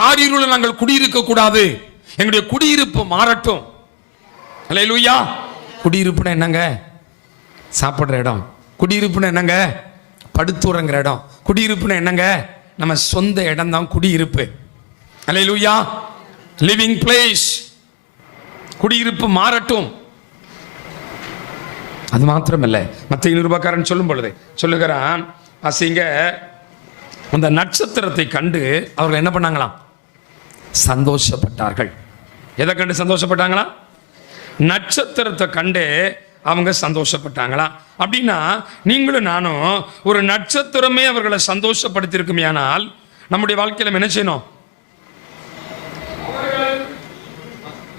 காரிருள் நாங்கள் குடியிருக்க கூடாது. எங்களுடைய குடியிருப்பு மாறட்டும். லூயா குடியிருப்புனா என்னங்க? சாப்பிட்ற இடம். குடியிருப்புனா என்னங்க? படுத்துறங்கிற இடம். குடியிருப்புனா என்னங்க? நம்ம சொந்த இடம் தான் குடியிருப்பு. லூயா லிவிங் பிளேஸ் குடியிருப்பு மாறட்டும். அது மாத்திரமல்ல. மற்ற ரூபாய்க்காரன் சொல்லும் பொழுது சொல்லுகிறான் அசிங்க அந்த நட்சத்திரத்தை கண்டு அவர்கள் என்ன பண்ணாங்களாம்? சந்தோஷப்பட்டார்கள். எதை கண்டு சந்தோஷப்பட்டாங்களா? நட்சத்திரத்தை கண்டு அவங்க சந்தோஷப்பட்டாங்களா? அப்படின்னா நீங்களும் நானும் ஒரு நட்சத்திரமே அவர்களை சந்தோஷப்படுத்தியிருக்குமையானால் நம்முடைய வாழ்க்கையில என்ன செய்யணும்?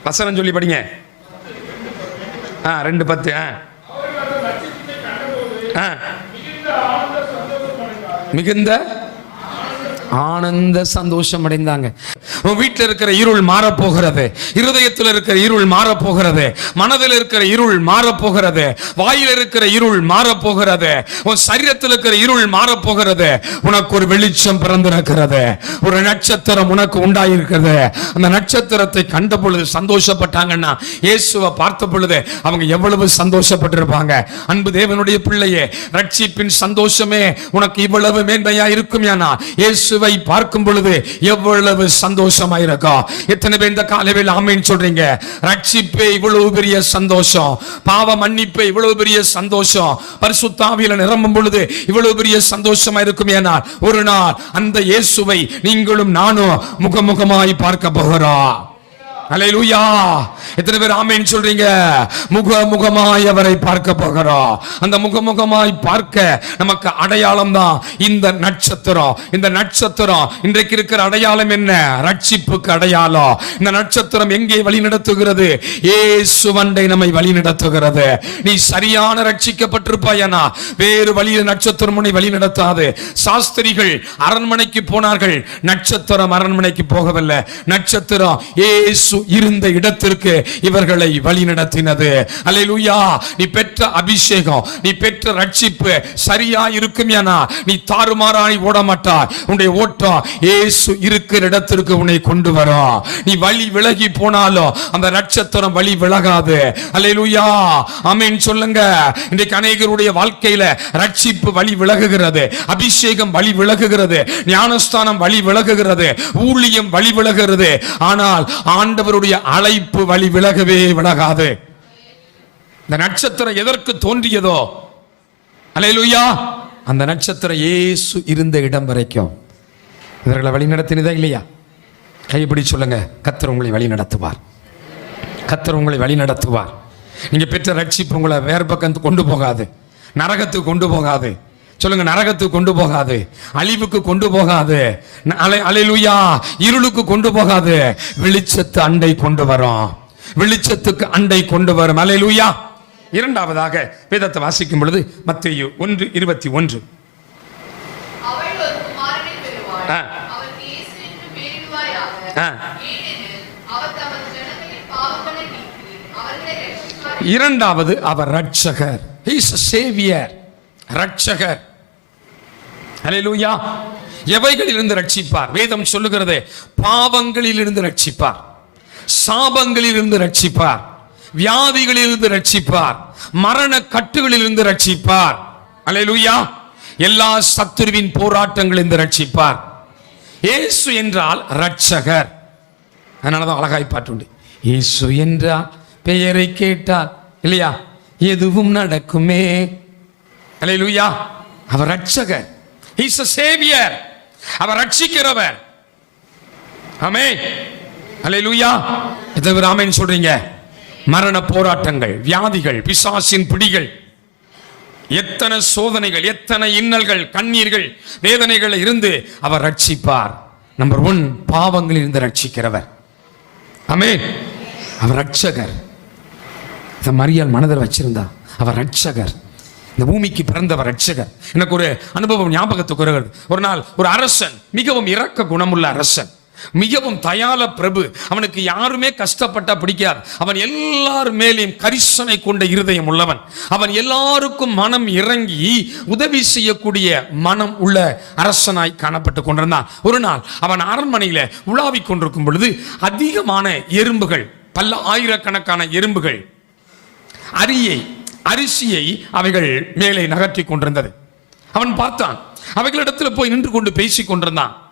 வசனம் சொல்லி படிங்க. ஆ ரெண்டு பத்து ஆ. ஆ. மிகுந்த ஆனந்த சந்தோஷம் அடைந்தாங்க. உன் வீட்டில் இருக்கிற இருள் மாறப்போகிறது. இருதயத்தில் இருக்கிற இருள் மாறப்போகிறது. மனதில் இருக்கிற இருள் மாறப்போகிறது. வாயில் இருக்கிற இருள் மாறப்போகிறது. உன் சரீரத்தில் இருக்கிற இருள் மாறப்போகிறது. உனக்கு ஒரு வெளிச்சம் பிறந்திருக்கிறது. ஒரு நட்சத்திரம் உனக்கு உண்டாயிருக்கிறது. அந்த நட்சத்திரத்தை கண்ட பொழுது சந்தோஷப்பட்டாங்கன்னா இயேசுவை பார்த்த பொழுது அவங்க எவ்வளவு சந்தோஷப்பட்டிருப்பாங்க. அன்பு தேவனுடைய பிள்ளையே ரட்சிப்பின் சந்தோஷமே உனக்கு இவ்வளவு மேன்மையா இருக்கும் யானா இயேசுவை பார்க்கும் பொழுது எவ்வளவு சந்தோஷமா இருக்கும் எத்தனை பேர் இந்த காலவில் ஆமைன்னு சொல்றீங்க? ரட்சிப்பே இவ்வளவு பெரிய சந்தோஷம். பாவ மன்னிப்பே இவ்வளவு பெரிய சந்தோஷம். பரிசுத்தாவியில நிரம்பும் பொழுது இவ்வளவு பெரிய சந்தோஷமா இருக்கும் ஏனால் ஒரு நாள் அந்த இயேசுவை நீங்களும் நானும் முகமுகமாய் பார்க்க போகிறோம். அல்லேலூயா எத்தனை பேர் ஆமைன்னு சொல்றீங்க? முக முகமாய் அவரை பார்க்க போகிறோம். அந்த முகமுகமாய் பார்க்க நமக்கு அடையாளம் தான் இந்த நட்சத்திரம். இந்த நட்சத்திரம் இன்றைக்கு இருக்கிற அடையாளம் என்ன? ரட்சிப்புக்கு அடையாளம். இந்த நட்சத்திரம் எங்கே வழி நடத்துகிறது ஏசுவண்டை நம்மை வழி நடத்துகிறது நீ சரியான ரட்சிக்கப்பட்டிருப்பாயனா? வேறு வழியில் நட்சத்திரம் உன்னை வழி நடத்தாது சாஸ்திரிகள் அரண்மனைக்கு போனார்கள். நட்சத்திரம் அரண்மனைக்கு போகவில்லை. நட்சத்திரம் ஏசு இருந்த இடத்திற்கு இவர்களை வழி நடத்தினது. அல்லேலூயா நீ பெற்ற அபிஷேகம் நீ பெற்ற ரட்சிப்பு சரியா இருக்கும் என நீ தாறுமாறாய் ஓட மாட்டாய் உன்னுடைய ஓட்டம் ஏசு இருக்கிற இடத்திற்கு உன்னை கொண்டு வரும் நீ வழி விலகி போனாலும் அந்த நட்சத்திரம் வழி விலகாது. அலையலூயா ஆமென் சொல்லுங்க. இன்றைக்கு அநேகருடைய வாழ்க்கையில ரட்சிப்பு வழி விலகுகிறது அபிஷேகம் வழி விலகுகிறது ஞானஸ்தானம் வழி விலகுகிறது ஊழியம் வழி விலகுகிறது. ஆனால் ஆண்டவர் அவருடைய அழைப்பு வழி விலகவே விலகாது. இந்த நட்சத்திரம் எதற்கு தோன்றியதோ? அலையலுயா அந்த நட்சத்திரம் இயேசு இருந்த இடம் வரைக்கும். இவர்களை வழி நடத்தினதா இல்லையா? கைப்பிடி சொல்லுங்க. கத்தர் உங்களை வழி நடத்துவார் கத்தர் உங்களை வழி நடத்துவார் நீங்கள் பெற்ற ரட்சிப்பு உங்களை வேறு பக்கம் கொண்டு போகாது. நரகத்துக்கு கொண்டு போகாது. சொல்லுங்க நரகத்துக்கு கொண்டு போகாது அழிவுக்கு கொண்டு போகாது அலை அலைலுயா இருளுக்கு கொண்டு போகாது வெளிச்சத்து அண்டை கொண்டு வரும் வெளிச்சத்துக்கு அண்டை கொண்டு வரும் அலைலுயா இரண்டாவதாக வேதத்தை வாசிக்கும் பொழுது மத்தேயு ஒன்று இருபத்தி ஒன்று. இரண்டாவது அவர் ரட்சகர் சேவியர் ரட்சகர் ஹalleluya எவைகளில் இருந்து ரட்சிப்பார்? வேதம் சொல்லுகிறது பாவங்களிலிருந்து ரட்சிப்பார். சாபங்களில் இருந்து ரட்சிப்பார். வியாதிகளிலிருந்து ரட்சிப்பார். மரண கட்டுகளிலிருந்து ரட்சிப்பார். ஹalleluya எல்லா சத்துருவின் போராட்டங்களில் இருந்து ரட்சிப்பார். இயேசு என்றால் ரட்சகர் அதனாலதான் அழகாய் பாட்டு உண்டு இயேசு என்றால் பெயரை கேட்டால் இல்லையா? எதுவும் நடக்குமே. அல்லேலூயா அவர் ரட்சகர் இஸ் அ சேவியர் அவர் ரட்சிக்கிறவர். ஆமே அல்லேலூயா லூயா பேர் ஆமென் சொல்றீங்க? மரண போராட்டங்கள் வியாதிகள் பிசாசின் பிடிகள். எத்தனை சோதனைகள் எத்தனை இன்னல்கள் கண்ணீர்கள் வேதனைகள் இருந்து அவர் ரட்சிப்பார். நம்பர் ஒன் பாவங்களில் இருந்து ரட்சிக்கிறவர். ஆமே அவர் ரட்சகர். இதை மரியால் மனதில் வச்சிருந்தா அவர் ரட்சகர். இந்த பூமிக்கு பிறந்தவர் ரட்சகர் எனக்கு ஒரு அனுபவம் ஞாபகத்துக்கு வருகிறது. ஒரு நாள் ஒரு அரசன் மிகவும் இறக்க குணமுள்ள அரசன் மிகவும் தயால பிரபு அவனுக்கு யாருமே கஷ்டப்பட்டா பிடிக்காது. அவன் எல்லார் மேலேயும் கரிசனை கொண்ட இருதயம் உள்ளவன். அவன் எல்லாருக்கும் மனம் இறங்கி உதவி செய்யக்கூடிய மனம் உள்ள அரசனாய் காணப்பட்டு கொண்டிருந்தான். ஒரு நாள் அவன் அரண்மனையில உலாவிக் கொண்டிருக்கும் பொழுது அதிகமான எறும்புகள் பல ஆயிரக்கணக்கான எறும்புகள் அரியை அரிசியை அவைகள் மேலே நகர்த்தி கொண்டிருந்தது. அவன் பார்த்தான். அவைகளிடத்தில் போய் நின்று கொண்டு பேசி கொண்டிருந்தான்.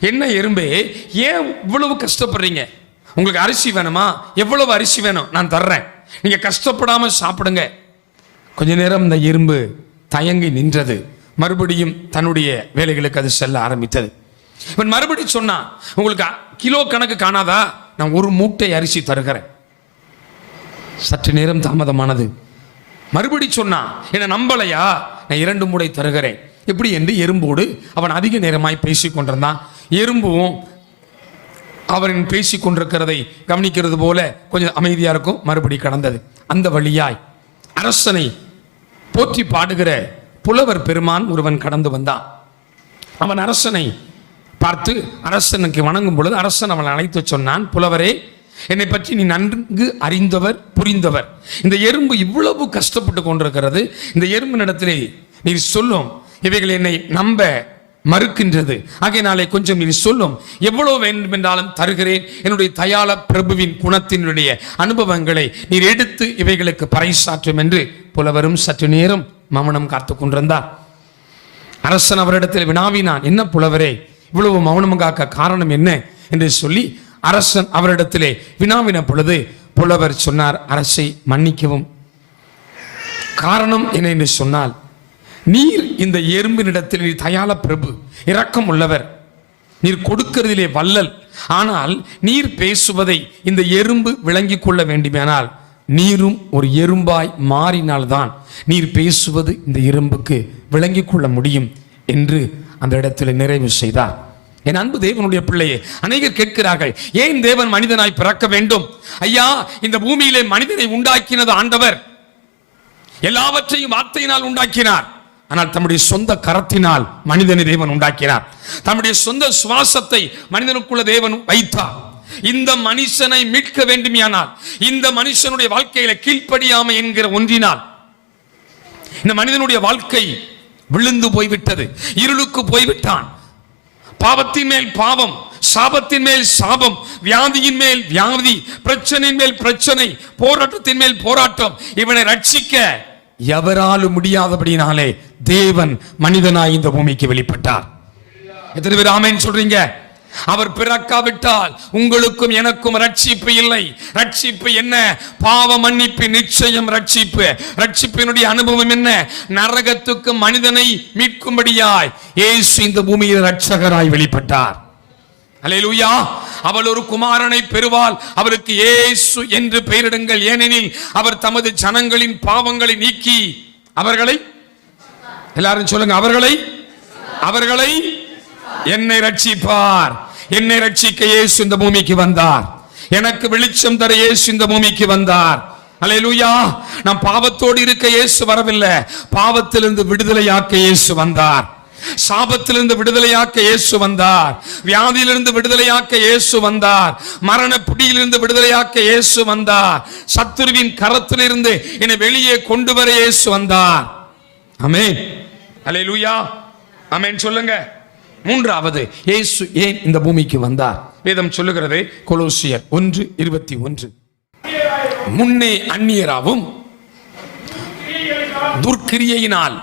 என்ன எறும்பே ஏன் இவ்வளவு கஷ்டப்படுறீங்க? உங்களுக்கு அரிசி வேணுமா? எவ்வளவு அரிசி வேணும்? நான் தர்றேன். நீங்கள் கஷ்டப்படாமல் சாப்பிடுங்க. கொஞ்ச நேரம் இந்த எறும்பு தயங்கி நின்றது. மறுபடியும் தன்னுடைய வேலைகளுக்கு அது செல்ல ஆரம்பித்தது. இவன் மறுபடியும் சொன்னான் உங்களுக்கு கிலோ கணக்கு காணாதா? நான் ஒரு மூட்டை அரிசி தருகிறேன். சற்று நேரம் தாமதமானது. மறுபடி சொன்னான் என்னை நம்பலையா? நான் இரண்டு முறை தருகிறேன். இப்படி என்று எறும்போடு அவன் அதிக நேரமாய் பேசி கொண்டிருந்தான். எறும்பும் அவரின் பேசி கொண்டிருக்கிறதை கவனிக்கிறது போல கொஞ்சம் அமைதியாக இருக்கும். மறுபடி கடந்தது. அந்த வழியாய் அரசனை போற்றி பாடுகிற புலவர் பெருமான் ஒருவன் கடந்து வந்தான். அவன் அரசனை பார்த்து அரசனுக்கு வணங்கும் பொழுது அரசன் அவனை அழைத்து சொன்னான் புலவரே என்னை பற்றி நீ நன்கு அறிந்தவர் புரிந்தவர். இந்த எறும்பு இவ்வளவு கஷ்டப்பட்டு கொண்டிருக்கிறது. இந்த எறும்பு நடத்திலே நீ சொல்லும் இவைகள் என்னை நம்ப மறுக்கின்றது. ஆகையினாலே கொஞ்சம் நீ சொல்லும் எவ்வளவு வேண்டுமென்றாலும் தருகிறேன். என்னுடைய தயால பிரபுவின் குணத்தினுடைய அனுபவங்களை நீர் எடுத்து இவைகளுக்கு பறைசாற்றும் என்று புலவரும் சற்று நேரம் மௌனம் காத்து கொண்டிருந்தார். அரசன் அவரிடத்தில் வினாவினான் என்ன புலவரே இவ்வளவு மௌனம் காக்க காரணம் என்ன? என்று சொல்லி அரசன் அவரிடத்திலே வினாவின பொழுது புலவர் சொன்னார் அரசை மன்னிக்கவும். காரணம் என்ன என்று சொன்னால் நீர் இந்த எறும்பினிடத்தில் நீர் தயால பிரபு இரக்கம் உள்ளவர். நீர் கொடுக்கிறதிலே வல்லல். ஆனால் நீர் பேசுவதை இந்த எறும்பு விளங்கிக் கொள்ள வேண்டுமானால் நீரும் ஒரு எறும்பாய் மாறினால்தான் நீர் பேசுவது இந்த எறும்புக்கு விளங்கிக் கொள்ள முடியும் என்று அந்த இடத்தில் நிறைவு செய்தார். என் அன்பு தேவனுடைய பிள்ளையே அநேகர் கேட்கிறார்கள் ஏன் தேவன் மனிதனாய் பிறக்க வேண்டும்? ஐயா இந்த பூமியிலே மனிதனை உண்டாக்கினது ஆண்டவர். எல்லாவற்றையும் வார்த்தையினால் உண்டாக்கினார். ஆனால் தம்முடைய சொந்த கரத்தினால் மனிதனை தேவன் உண்டாக்கினார். தம்முடைய சொந்த சுவாசத்தை மனிதனுக்குள்ள தேவன் வைத்தார். இந்த மனுஷனை மீட்க வேண்டுமையானால் இந்த மனுஷனுடைய வாழ்க்கையில கீழ்ப்படியாமை என்கிற ஒன்றினால் இந்த மனிதனுடைய வாழ்க்கை விழுந்து போய்விட்டது இருளுக்கு போய்விட்டான். பாவத்தின் மேல் பாவம் சாபத்தின் மேல் சாபம் வியாதியின் மேல் வியாதி பிரச்சனையின் மேல் பிரச்சனை போராட்டத்தின் மேல் போராட்டம். இவனை ரட்சிக்க எவராலும் முடியாதபடினாலே தேவன் மனிதனாய் இந்த பூமிக்கு வெளிப்பட்டார். எத்தனை பேர் ஆமென் சொல்றீங்க? அவர் பிறக்காவிட்டால் உங்களுக்கும் எனக்கும் ரட்சிப்பு இல்லை. ரட்சிப்பு என்ன? பாவ மன்னிப்பு நிச்சயம் ரட்சிப்பு. ரட்சிப்பினுடைய அனுபவம் என்ன? நரகத்துக்கு மனிதனை மீட்கும்படியாய் இயேசு இந்த பூமியில் ரட்சகராய் வெளிப்பட்டார். அலையலூயா அவள் ஒரு குமாரனை பெறுவாள். அவருக்கு இயேசு என்று பெயரிடுங்கள். ஏனெனில் அவர் தமது ஜனங்களின் பாவங்களை நீக்கி அவர்களை எல்லாரும் சொல்லுங்க அவர்களை அவர்களை என்னை ரட்சிப்பார். என்னை ரட்சிக்க இயேசு இந்த பூமிக்கு வந்தார். எனக்கு வெளிச்சம் தர இயேசு இந்த பூமிக்கு வந்தார். அலையலூயா நான் பாவத்தோடு இருக்க இயேசு வரவில்லை. பாவத்திலிருந்து விடுதலையாக்க இயேசு வந்தார். சாபத்திலிருந்து விடுதலையாக்க இயேசு வந்தார். வியாதியிலிருந்து விடுதலையாக்க இயேசு வந்தார். மரண பிடியிலிருந்து விடுதலையாக்க இயேசு வந்தார். சத்துருவின் கரத்திலிருந்து என்னை வெளியே கொண்டு வர இயேசு வந்தார். அமேன் அலையலூயா அமேன் சொல்லுங்க. மூன்றாவது இயேசு ஏன் இந்த பூமிக்கு வந்தார் வேதம் சொல்லுகிறது கொலோசியர் ஒன்று இருபத்தி ஒன்று முன்னே அந்நியராவும் துர்க்கிரியையினால்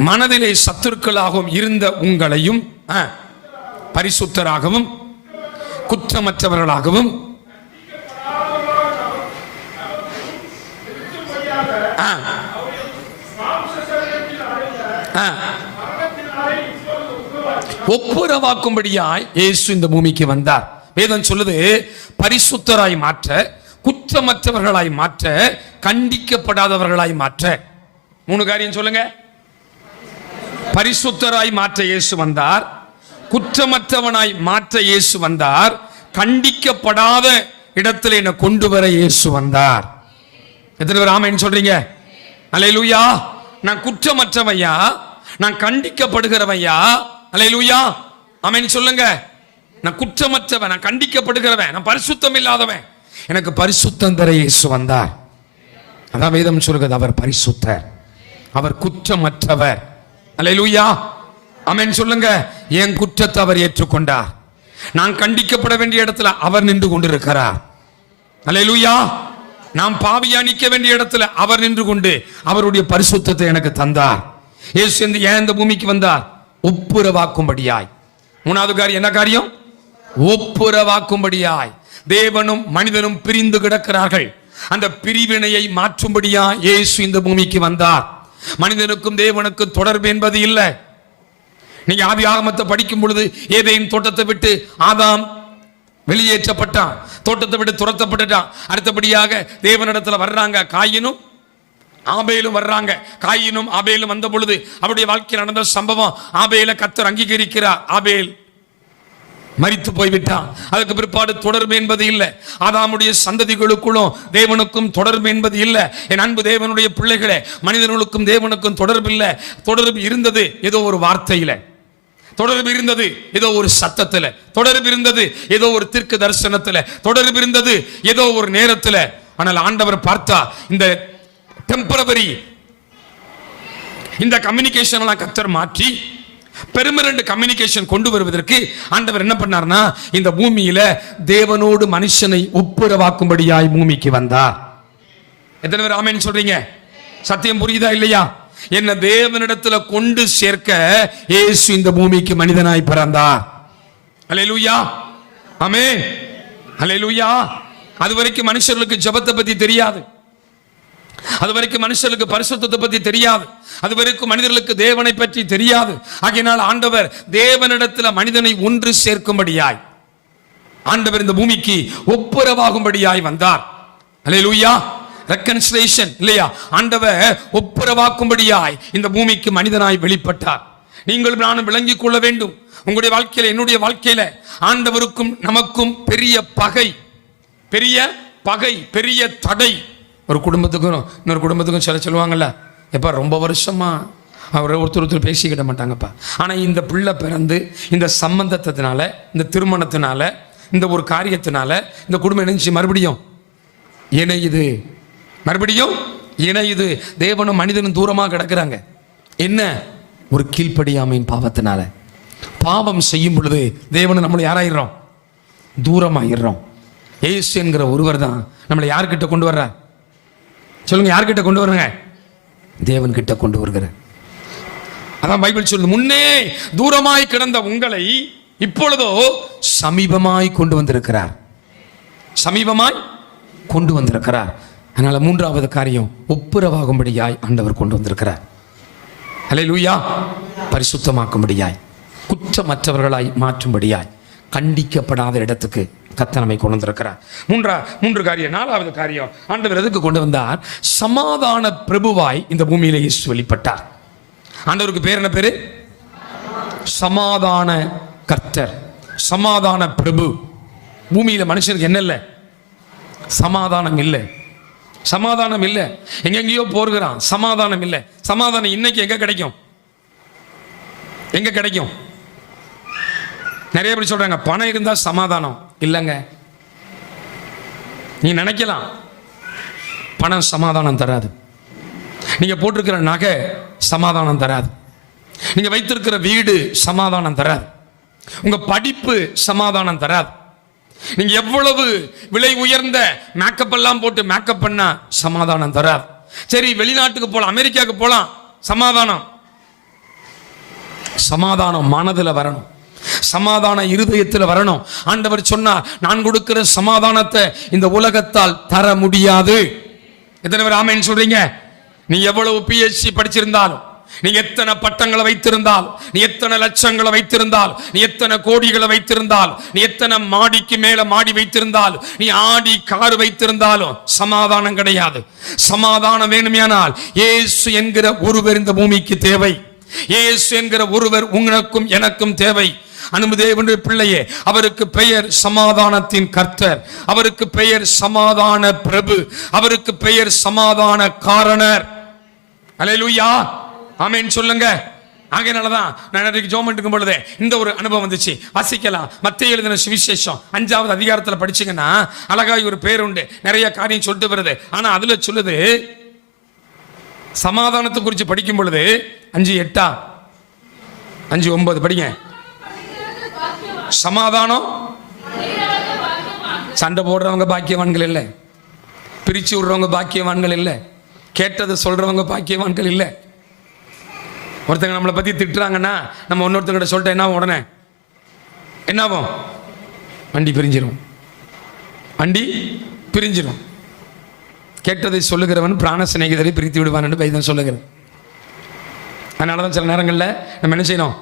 மனதிலே சத்துருக்களாகவும் இருந்த உங்களையும் பரிசுத்தராகவும் குற்றமற்றவர்களாகவும் ஆ. ஒப்புரவாக்கும்படியாய் இயேசு இந்த பூமிக்கு வந்தார். வேதம் சொல்லுது பரிசுத்தராய் மாற்ற குற்றமற்றவர்களாய் மாற்ற கண்டிக்கப்படாதவர்களாய் மாற்ற. மூணு காரியம் சொல்லுங்க. பரிசுத்தராய் மாற்ற இயேசு வந்தார் குற்றமற்றவனாய் மாற்ற இயேசு வந்தார் கண்டிக்கப்படாத இடத்துல என்னை கொண்டு வர இயேசு வந்தார். எத்தனை பேர் ஆமைன்னு சொல்றீங்க? அலையலூயா நான் குற்றமற்றவையா? நான் கண்டிக்கப்படுகிறவையா? அலையலூயா ஆமைன்னு சொல்லுங்க. நான் குற்றமற்றவன் நான் கண்டிக்கப்படுகிறவன் நான் பரிசுத்தம் இல்லாதவன். எனக்கு பரிசுத்தம் தர இயேசு வந்தார். அதான் வேதம் சொல்கிறது அவர் பரிசுத்தர். அவர் குற்றமற்றவர். அல்லேலூயா அமேன் சொல்லுங்க. என் குற்றத்தை அவர் ஏற்றுக்கொண்டார். நான் கண்டிக்கப்பட வேண்டிய இடத்துல அவர் நின்று கொண்டிருக்கிறார். அல்லேலூயா நாம் பாவியா நிற்க வேண்டிய இடத்துல அவர் நின்று கொண்டு அவருடைய பரிசுத்தத்தை எனக்கு தந்தார். இயேசு ஏன் இந்த பூமிக்கு வந்தார்? ஒப்புரவாக்கும்படியாய். மூணாவது காரியம் என்ன காரியம்? ஒப்புரவாக்கும்படியாய். தேவனும் மனிதனும் பிரிந்து கிடக்கிறார்கள். அந்த பிரிவினையை மாற்றும்படியா இயேசு இந்த பூமிக்கு வந்தார். மனிதனுக்கும் தேவனுக்கும் தொடர்பு என்பது இல்லை. நீங்க ஆதி ஆகமத்தை படிக்கும் பொழுது ஏதேன் தோட்டத்தை விட்டு ஆதாம் வெளியேற்றப்பட்டான். தோட்டத்தை விட்டு துரத்தப்பட்டுட்டான். அடுத்தபடியாக தேவனிடத்துல வர்றாங்க காயினும் ஆபேலும் வர்றாங்க. காயினும் ஆபேலும் வந்த பொழுது அவருடைய வாழ்க்கையில் நடந்த சம்பவம். ஆபேல கத்தர் அங்கீகரிக்கிறார். ஆபேல் மறித்து போய்விட்டான் அதுக்கு பிற்பாடு தொடர்பு என்பது இல்லை. ஆதாமுடைய சந்ததிகளுக்குள்ளும் தேவனுக்கும் தொடர்பு என்பது இல்லை. என் அன்பு தேவனுடைய பிள்ளைகளே மனிதர்களுக்கும் தேவனுக்கும் தொடர்பு இல்லை. தொடர்பு இருந்தது ஏதோ ஒரு வார்த்தையில. தொடர்பு இருந்தது ஏதோ ஒரு சத்தத்துல. தொடர்பு இருந்தது ஏதோ ஒரு தீர்க்க தரிசனத்துல. தொடர்பு இருந்தது ஏதோ ஒரு நேரத்துல. ஆனால் ஆண்டவர் பார்த்தா இந்த டெம்பரவரி இந்த கம்யூனிகேஷன் எல்லாம் கத்தர் மாற்றி பெருமிரண்டு கம்யூனிகேஷன் கொண்டு வருவதற்கு ஆண்டவர் என்ன பண்ணார்னா இந்த பூமியில தேவனோடு மனுஷனை ஒப்புரவாக்கும்படியாய் பூமிக்கு வந்தார். எத்தனை பேர் ஆமேன்னு சொல்றீங்க? சத்தியம் புரியுதா இல்லையா? என்ன தேவனிடத்துல கொண்டு சேர்க்க இயேசு இந்த பூமிக்கு மனிதனாய் பிறந்தார். அல்லேலூயா ஆமே அல்லேலூயா அது வரைக்கும் மனுஷர்களுக்கு ஜெபத்தை பத்தி தெரியாது. அது வரைக்கும் மனுஷனுக்கு பரிசுத்தத்தை பற்றி தெரியாது. அது வரைக்கும் மனிதர்களுக்கு தேவனை பற்றி தெரியாது. ஆகையினால் ஆண்டவர் தேவனிடத்துல மனிதனை ஒன்று சேர்க்கும்படியாய் ஆண்டவர் இந்த பூமிக்கு ஒப்புரவாகும்படியாய் வந்தார். அல்லேலூயா ரெக்கன்சிலேஷன் இல்லையா? ஆண்டவர் ஒப்புரவாக்கும்படியாய் இந்த பூமிக்கு மனிதனாய் வெளிப்பட்டார். நீங்கள் நானும் விளங்கிக் கொள்ள வேண்டும். உங்களுடைய வாழ்க்கையில என்னுடைய வாழ்க்கையில ஆண்டவருக்கும் நமக்கும் பெரிய பகை பெரிய பகை பெரிய தடை. ஒரு குடும்பத்துக்கும் இன்னொரு குடும்பத்துக்கும் சில சொல்லுவாங்கள்ல எப்பா ரொம்ப வருஷமாக அவர் ஒருத்தர் ஒருத்தர் பேசிக்கிட மாட்டாங்கப்பா. ஆனால் இந்த பிள்ளை பிறந்து இந்த சம்பந்தத்தினால இந்த திருமணத்தினால இந்த ஒரு காரியத்தினால இந்த குடும்பம் இணைஞ்சு மறுபடியும்? இணையுது. மறுபடியும்? இணையுது. தேவனும் மனிதனும் தூரமாக கிடக்குறாங்க. என்ன? ஒரு கீழ்ப்படியாமையின் பாவத்தினால. பாவம் செய்யும் பொழுது தேவனை நம்மளை யாராயிடுறோம்? தூரமாயிடுறோம். ஏசு என்கிற ஒருவர் தான் நம்மளை யார்கிட்ட கொண்டு வர்றார்? சொல்லுங்க யார்கிட்ட கொண்டு வர்றாங்க தேவன் கிட்ட கொண்டு வருகிறார் அதான் பைபிள் சொல்லுது முன்னே தூரமாய் கிடந்த உங்களை இப்பொழுதோ சமீபமாய் கொண்டு வந்திருக்கிறார். சமீபமாய் கொண்டு வந்திருக்கிறார். அதனால மூன்றாவது காரியம் ஒப்புரவாகும்படியாய் ஆண்டவர் கொண்டு வந்திருக்கிறார். அல்லேலூயா பரிசுத்தமாக்கும்படியாய் குற்றமற்றவர்களாய் மாற்றும்படியாய் கண்டிக்கப்படாத இடத்துக்கு கத்த நம்மை கொண்டு வந்திருக்கிறார் மூன்றா மூன்று காரியம் நாலாவது காரியம். ஆண்டவர் எதுக்கு கொண்டு வந்தார்? சமாதான பிரபுவாய் இந்த பூமியில இயேசு வெளிப்பட்டார். ஆண்டவருக்கு பேர் என்ன பேரு? சமாதான கர்த்தர் சமாதான பிரபு. பூமியில மனுஷனுக்கு என்ன இல்லை? சமாதானம் இல்லை. சமாதானம் இல்லை. எங்கெங்கேயோ போர்கிறான். சமாதானம் இல்லை. சமாதானம் இன்னைக்கு எங்க கிடைக்கும்? எங்க கிடைக்கும்? நிறைய பேர் சொல்றாங்க பணம் இருந்தால் சமாதானம். இல்லைங்க. நீ நினைக்கலாம். பணம் சமாதானம் தராது. நீங்க போட்டிருக்கிற நகை சமாதானம் தராது. நீங்க வைத்திருக்கிற வீடு சமாதானம் தராது. உங்க படிப்பு சமாதானம் தராது. நீங்க எவ்வளவு விலை உயர்ந்த மேக்கப் எல்லாம் போட்டு மேக்கப் பண்ணா சமாதானம் தராது. சரி வெளிநாட்டுக்கு போலாம் அமெரிக்காவுக்கு போலாம். சமாதானம். சமாதானம் மனதில் வரணும். சமாதான இருதயத்தில் வரணும். ஆண்டவர் சொன்னார் நான் கொடுக்கிற சமாதானத்தை இந்த உலகத்தால் தர முடியாது. எத்தனை பேர் ஆமைன்னு சொல்றீங்க? நீ எவ்வளவு பிஹெச்சி படிச்சிருந்தாலும் நீ எத்தனை பட்டங்களை வைத்திருந்தால் நீ எத்தனை லட்சங்களை வைத்திருந்தால் நீ எத்தனை கோடிகளை வைத்திருந்தால் நீ எத்தனை மாடிக்கு மேல மாடி வைத்திருந்தால் நீ ஆடி கார் வைத்திருந்தாலும் சமாதானம் கிடையாது. சமாதானம் வேணுமையானால் ஏசு என்கிற ஒருவர் இந்த பூமிக்கு தேவை. ஏசு என்கிற ஒருவர் உங்களுக்கும் எனக்கும் தேவை. அனுமதேவன் பிள்ளையே அவருக்கு பெயர் சமாதானத்தின் கர்த்தர். அவருக்கு பெயர் சமாதான பிரபு. அவருக்கு பெயர் சமாதான காரணர். அலையலூயா. ஆமேன்னு சொல்லுங்க. ஆகையினாலதான் நான் இன்றைக்கு ஜோம் இருக்கும் இந்த ஒரு அனுபவம் வந்துச்சு. வாசிக்கலாம். மத்திய எழுதின சுவிசேஷம் அஞ்சாவது அதிகாரத்தில் படிச்சீங்கன்னா அழகாய் ஒரு பேர் உண்டு. நிறைய காரியம் சொல்லிட்டு வருது. ஆனா அதுல சொல்லுது சமாதானத்தை குறித்து படிக்கும் பொழுது அஞ்சு எட்டா? அஞ்சு ஒன்பது. படிங்க. சமாதானம்? சண்டை போடுறவங்க பாக்கியவான்கள் இல்லை. பிரிச்சு விடுறவங்க பாக்கியவான்கள் இல்லை. கேட்டதை சொல்றவங்க பாக்கியவான்கள் இல்லை. ஒருத்தங்க நம்மளை பத்தி திட்டுறாங்கன்னா நம்ம இன்னொருத்தங்கிட்ட சொல்லிட்டு என்ன உடனே? என்ன ஆகும்? வண்டி பிரிஞ்சிடும் வண்டி பிரிஞ்சிடும் கேட்டதை சொல்லுகிறவன் பிராண சிநேகிதரை பிரித்து விடுவான் என்று பைதன் சொல்லுகிறேன் அதனால தான் சில நேரங்களில் நம்ம என்ன செய்யணும்?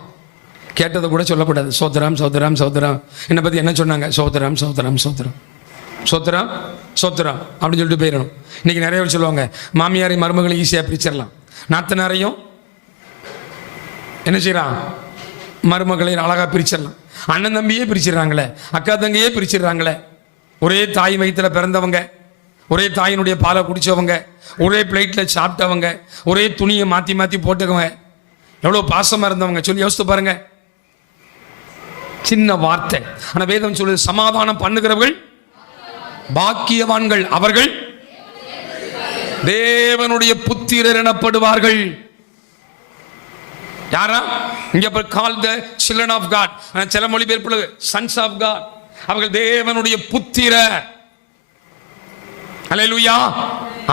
கேட்டதை கூட சொல்லக்கூடாது. சோத்திரம் சோத்திரம் சோத்திரம் என்னை பற்றி என்ன சொன்னாங்க? சோத்திரம் சோத்திரம் சோத்திரம் சோத்திரம் சோத்திரம் அப்படின்னு சொல்லிட்டு போயிடணும். இன்னைக்கு நிறைய பேர் சொல்லுவாங்க மாமியாரை மருமகளை ஈஸியாக பிரிச்சிடலாம். நாத்தனாரையும் என்ன செய்கிறான் மருமகளை அழகாக பிரிச்சிடலாம். அண்ணன் தம்பியே பிரிச்சிடுறாங்களே அக்கா தங்கையே பிரிச்சிடுறாங்களே. ஒரே தாய் வயித்துல பிறந்தவங்க ஒரே தாயினுடைய பாலை குடித்தவங்க ஒரே பிளேட்டில் சாப்பிட்டவங்க ஒரே துணியை மாற்றி மாற்றி போட்டுக்கவங்க எவ்வளோ பாசமாக இருந்தவங்க. சொல்லி யோசித்து பாருங்கள் சின்ன வார்த்தை. ஆனால் வேதம் சொல்லுது சமாதானம் பண்ணுகிறவர்கள் பாக்கியவான்கள் அவர்கள் தேவனுடைய புத்திரர் எனப்படுவார்கள். யாரா? இங்க call the children of God சில மொழி பேர் சன்ஸ் ஆஃப் காட் அவர்கள் தேவனுடைய புத்திர. அலையலுயா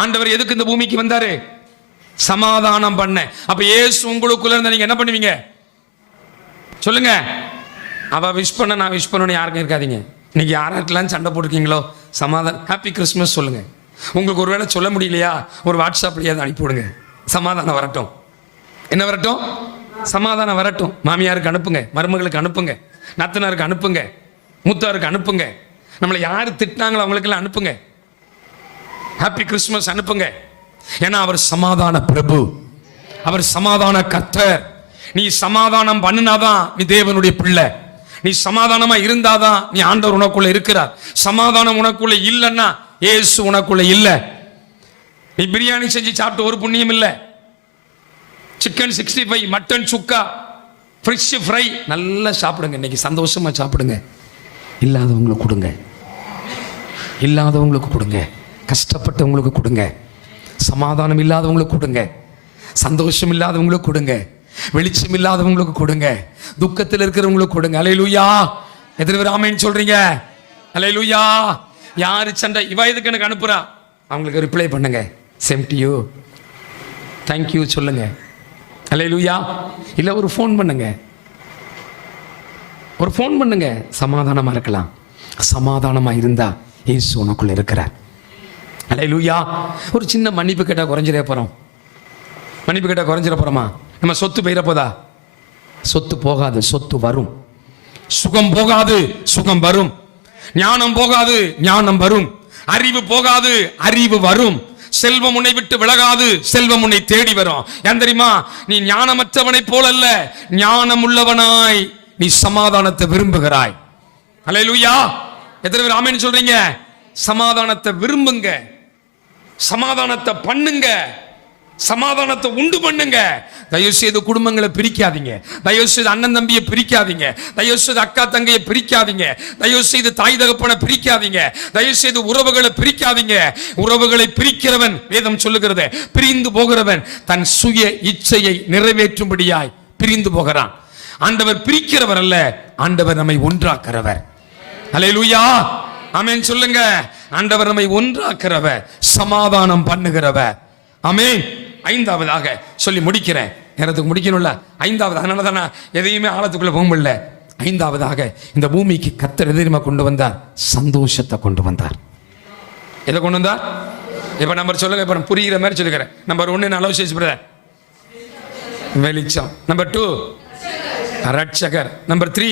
ஆண்டவர் எதுக்கு இந்த பூமிக்கு வந்தாரு? சமாதானம் பண்ண. அப்ப ஏசு உங்களுக்குள்ள இருந்த நீங்க என்ன பண்ணுவீங்க? சொல்லுங்க. அவ விஷ் பண்ண நான் விஷ் பண்ணணும் யாருக்கும் இருக்காதீங்க. இன்னைக்கு யாராட்டெல்லாம் சண்டை போட்டிருக்கீங்களோ சமாதானம் ஹாப்பி கிறிஸ்மஸ் சொல்லுங்க. உங்களுக்கு ஒருவேளை சொல்ல முடியலையா ஒரு வாட்ஸ்அப்லையாவது அனுப்பி விடுங்க. சமாதானம் வரட்டும். என்ன வரட்டும்? சமாதானம் வரட்டும். மாமியாருக்கு அனுப்புங்க மருமகளுக்கு அனுப்புங்க நத்தனாருக்கு அனுப்புங்க மூத்தாருக்கு அனுப்புங்க. நம்மளை யார் திட்டினாங்களோ அவங்களுக்கெல்லாம் அனுப்புங்க. ஹாப்பி கிறிஸ்மஸ் அனுப்புங்க. ஏன்னா அவர் சமாதான பிரபு. அவர் சமாதான கர்த்தர். நீ சமாதானம் பண்ணினாதான் நீ தேவனுடைய பிள்ளை. நீ சமாதானமா இருந்தாதான் நீ ஆண்டவர் உனக்குள்ள இருக்கிறார். சமாதானம் உனக்குள்ள இல்லைன்னா ஏசு உனக்குள்ள இல்லை. நீ பிரியாணி செஞ்சு சாப்பிட்டு ஒரு புண்ணியம் இல்லை. Chicken sixty five mutton chukka fish fry நல்லா சாப்பிடுங்க. இன்னைக்கு சந்தோஷமா சாப்பிடுங்க. இல்லாதவங்களுக்கு கொடுங்க. இல்லாதவங்களுக்கு கொடுங்க. கஷ்டப்பட்டவங்களுக்கு கொடுங்க. சமாதானம் இல்லாதவங்களுக்கு கொடுங்க. சந்தோஷம் இல்லாதவங்களுக்கு கொடுங்க. வெளிச்சம் இல்லாதவங்களுக்கு கொடுங்க. துக்கத்தில் இருக்கிறவங்களுக்கு கொடுங்க. அலையிலுயா. எத்தனை பேர் ஆமைன்னு சொல்றீங்க? அலையிலுயா. யாரு சண்டை? இவ இதுக்கு எனக்கு அனுப்புறா? அவங்களுக்கு ரிப்ளை பண்ணுங்க. செம் டு யூ தேங்க்யூ சொல்லுங்க. அலையிலுயா. இல்லை ஒரு ஃபோன் பண்ணுங்க. ஒரு ஃபோன் பண்ணுங்க. சமாதானமா இருக்கலாம். சமாதானமா இருந்தா இயேசு உனக்குள்ள இருக்கிறார். அலையிலுயா. ஒரு சின்ன மன்னிப்பு கேட்டால் குறைஞ்சிட போகிறோம் மன்னிப்பு கேட்டால் குறைஞ்சிட போகிறோமா நம்ம சொத்து போயிட போதா? சொத்து போகாது சொத்து வரும். சுகம் போகாது சுகம் வரும். ஞானம் போகாது ஞானம் வரும். அறிவு போகாது அறிவு வரும். செல்வம் உன்னை விட்டு விலகாது செல்வம் உன்னை தேடி வரும். ஏன் தெரியுமா? நீ ஞானமற்றவனைப் போல அல்ல ஞானம் உள்ளவனாய் நீ சமாதானத்தை விரும்புகிறாய். அல்லேலூயா எத்தனை பேர் ஆமென்னு சொல்றீங்க? சமாதானத்தை விரும்புங்க. சமாதானத்தை பண்ணுங்க. சமாதானத்தை உண்டு பண்ணுங்க. தயவு செய்து குடும்பங்களை பிரிக்காதீங்க. தயவு செய்து அண்ணன் தம்பியை பிரிக்காதீங்க. தயவு செய்து அக்கா தங்கையை பிரிக்காதீங்க. தயவு செய்து தாய் தகப்பனை பிரிக்காதீங்க. தயவு செய்து உறவுகளை பிரிக்காதீங்க. உறவுகளை பிரிக்கிறவன் வேதம் சொல்லுகிறது பிரிந்து போகிறவன் தன் சுய இச்சையை நிறைவேற்றும்படியாய் பிரிந்து போகிறான். ஆண்டவர் பிரிக்கிறவர் அல்ல ஆண்டவர் நம்மை ஒன்றாக்கிறவர். லூயா அமென் சொல்லுங்க. ஆண்டவர் நம்மை ஒன்றாக்கிறவர் சமாதானம் பண்ணுகிறவர். ஆமென். ஐந்தாவதாக சொல்லி முடிக்கிறேன். நேரத்துக்கு முடிக்கணும்ல? ஐந்தாவது அதனால தான் நான் எதையுமே ஆழத்துக்குள்ள போக முடியல. ஐந்தாவதாக இந்த பூமிக்கு கத்தர் எதிரிமா கொண்டு வந்தார்? சந்தோஷத்தை கொண்டு வந்தார். எதை கொண்டு வந்தார்? இப்போ நம்பர் சொல்லுங்க இப்போ புரிகிற மாதிரி சொல்லுகிறேன் நம்பர் ஒன்று நான் அலோசியஸ் பிரதர். வெளிச்சம். நம்பர் டூ ரட்சகர் நம்பர் த்ரீ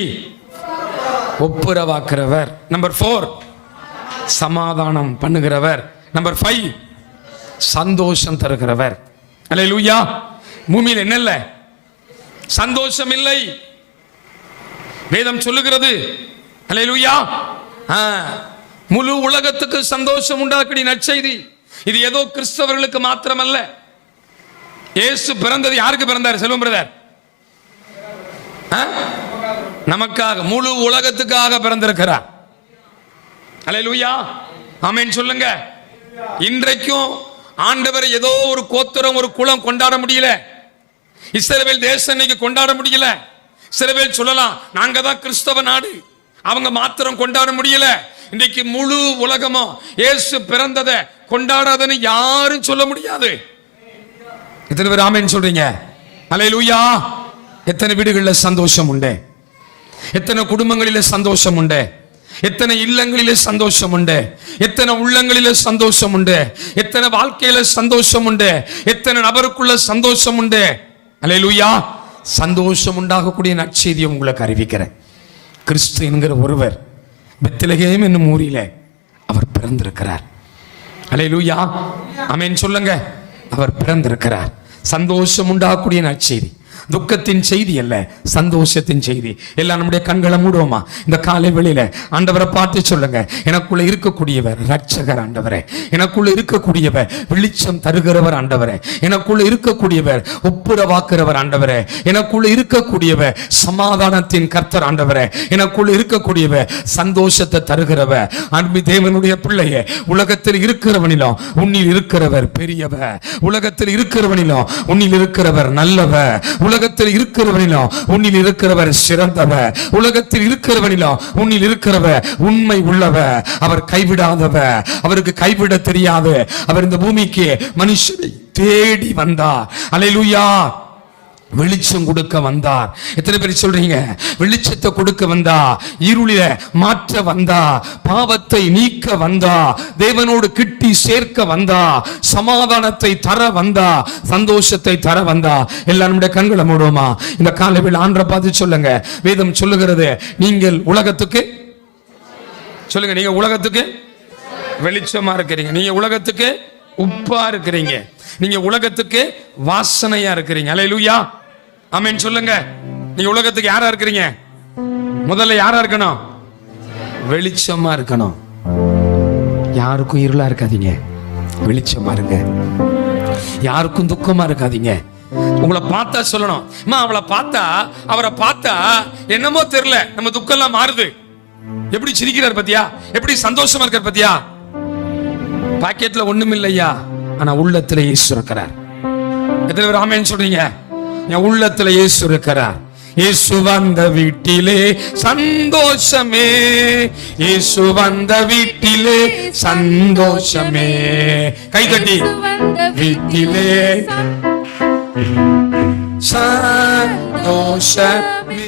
ஒப்புரவாக்குறவர். நம்பர் ஃபோர் சமாதானம் பண்ணுகிறவர். நம்பர் ஃபைவ் சந்தோஷம் தருகிறவர். அல்ல லூயா பூமியில் என்ன இல்லை சந்தோஷம் இல்லை வேதம் சொல்லுகிறது. அல்ல லூயா முழு உலகத்துக்கு சந்தோஷம் உண்டாக்கடி நற்செய்தி. இது ஏதோ கிறிஸ்தவர்களுக்கு மாத்திரமல்ல. இயேசு பிறந்தது யாருக்கு பிறந்தார் செல்வம் பிரதர்? ஆ? நமக்காக முழு உலகத்துக்காக பிறந்திருக்கிறார். அலையலூயா. ஆமென் சொல்லுங்க. இன்றைக்கும் ஆண்டவர் ஏதோ ஒரு கோத்திரம் ஒரு குலம் கொண்டாட முடியல. இஸ்ரவேல் தேசம் இன்னைக்கு கொண்டாட முடியல. சிலவேல் சொல்லலாம் நாங்க தான் கிறிஸ்தவ நாடு. அவங்க மாத்திரம் கொண்டாட முடியல. இன்னைக்கு முழு உலகமும் இயேசு பிறந்ததை கொண்டாடாதன்னு யாரும் சொல்ல முடியாது. எத்தனை பேர் ஆமென் சொல்றீங்க? அல்லேலூயா எத்தனை வீடுகளில் சந்தோஷம் உண்டு. எத்தனை குடும்பங்களில் சந்தோஷம் உண்டு. எத்தனை இல்லங்களிலே சந்தோஷம் உண்டு எத்தனை உள்ளங்களிலே சந்தோஷம் உண்டு எத்தனை வாழ்க்கையில சந்தோஷம் உண்டு எத்தனை நபருக்குள்ள சந்தோஷம் உண்டு அல்லேலூயா சந்தோஷம் உண்டாகக்கூடிய நற்செய்தியை உங்களுக்கு அறிவிக்கிறேன். கிறிஸ்து என்கிற ஒருவர் பெத்திலகேம் என்னும் ஊரிலே அவர் பிறந்திருக்கிறார். அல்லேலூயா அமேன் சொல்லுங்க. அவர் பிறந்திருக்கிறார். சந்தோஷம் உண்டாகக்கூடிய நற்செய்தி. துக்கத்தின் செய்தி அல்ல சந்தோஷத்தின் செய்தி. எல்லாம் நம்முடைய கண்களை மூடுவோமா? இந்த காலை வெளியில ஆண்டவரை பார்த்து சொல்லுங்க. எனக்குள்ள இருக்கக்கூடியவர் ரட்சகர் ஆண்டவரே. எனக்குள்ள இருக்கக்கூடியவர் வெளிச்சம் தருகிறவர் ஆண்டவரே. எனக்குள்ள இருக்கக்கூடியவர் ஒப்புரவாக்குறவர் ஆண்டவரே. எனக்குள்ள இருக்கக்கூடியவர் சமாதானத்தின் கர்த்தர் ஆண்டவரே. எனக்குள்ள இருக்கக்கூடியவர் சந்தோஷத்தை தருகிறவர். அன்பு தேவனுடைய பிள்ளையே உலகத்தில் இருக்கிறவனிலும் உன்னில் இருக்கிறவர் பெரியவர். உலகத்தில் இருக்கிறவனிலும் உன்னில் இருக்கிறவர் நல்லவர். உலகத்தில் இருக்கிறவனிலும் உன்னில் இருக்கிறவர் சிறந்தவர். உலகத்தில் இருக்கிறவனிலும் உன்னில் இருக்கிறவர் உண்மை உள்ளவர். அவர் கைவிடாதவர். அவருக்கு கைவிட தெரியாது. அவர் இந்த பூமிக்கு மனுஷனை தேடி வந்தார். அல்லேலூயா வெளிச்சம் கொடுக்க வந்தார். எத்தனை பேர் சொல்றீங்க? வெளிச்சத்தை கொடுக்க வந்தா இருளில மாற்ற வந்தா பாவத்தை நீக்க வந்தா தேவனோடு கிட்டி சேர்க்க வந்தா சமாதானத்தை தர வந்தா சந்தோஷத்தை தர வந்தா. எல்லாம் நம்முடைய கண்களை மூடுவோமா? இந்த காலவில் ஆண்டரை பார்த்து சொல்லுங்க. வேதம் சொல்லுகிறது நீங்கள் உலகத்துக்கு சொல்லுங்க நீங்க உலகத்துக்கு வெளிச்சமா இருக்கிறீங்க. நீங்க உலகத்துக்கு உப்பா இருக்கிறீங்க. நீங்க உலகத்துக்கு வாசனையா இருக்கிறீங்க. அல்லேலூயா ஆமேன்னு சொல்லுங்க. நீங்க உலகத்துக்கு யாரா இருக்கிறீங்க? முதல்ல யாரா இருக்கணும்? வெளிச்சமா இருக்கணும். யாருக்கும் இருளா இருக்காதீங்க. வெளிச்சமா இருங்க. யாருக்கும் துக்கமா இருக்காதீங்க. உங்களை பார்த்தா சொல்லணும். அம்மா அவளை பார்த்தா அவரை பார்த்தா என்னமோ தெரியல. நம்ம துக்கம் எல்லாம் மாறுது. எப்படி சிரிக்கிறார் பாத்தியா? எப்படி சந்தோஷமா இருக்கார் பத்தியா? பாக்கெட்ல ஒண்ணும் இல்லையா ஆனா உள்ளத்துல இயேசு இருக்கிறார். எத்தனை பேர் ஆமேன்னு சொல்றீங்க? என் உள்ளத்துல இயேசு இருக்கிறார். இயேசு வந்த வீட்டிலே சந்தோஷமே. இயேசு வந்த வீட்டிலே சந்தோஷமே. கை தட்டி வீட்டிலே சந்தோஷமே.